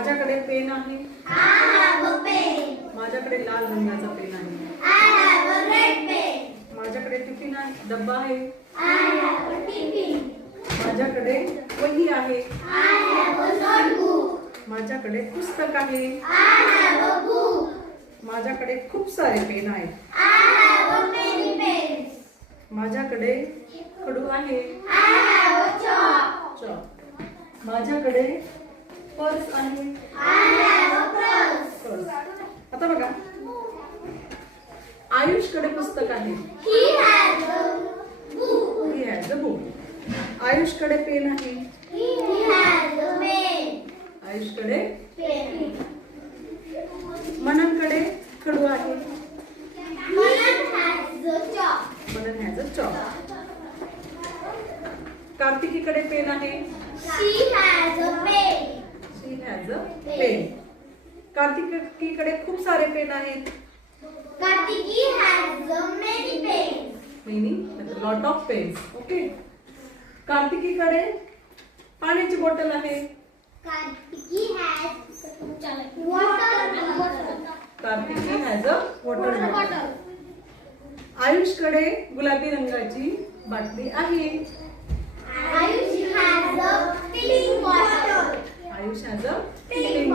माझ्याकडे पेन आहे. I have a pen. माझ्याकडे लाल रंगाचा पेन आहे. I have a red pen. माझ्याकडे टिफिन आहे, डब्बा आहे. I have a tiffin. माझ्याकडे वही आहे. I have a notebook. माझ्याकडे पुस्तक आहे. I have a book. माझ्याकडे खूप सारे पेन आहेत. I have a many pens. माझ्याकडे खडू आहे. I have a chalk. Chalk. माझ्याकडे पर्स आहे. I have a purse. Purse. आता बघा, आयुषकडे पुस्तक आहे. He has a book. He has a book. आयुषकडे पेन आहे. He has a pen. आयुषकडे. Pen. मननकडे खडू आहे. Manan has a chalk. Manan has a chalk. कार्तिकीकडे पेन आहे. She has a pen. She has a pen. कार्तिकीकडे खूप सारे पेन आहेत. Kartiki has a many pens. Meaning lot of pens. Okay. कार्तिकीकडे पाण्याची बॉटल आहे. Kartiki has water. Kartiki has a water bottle. Water. आयुषकडे गुलाबी रंगाची बाटली आहे. Ayush has a filling bottle. Ayush has a Filling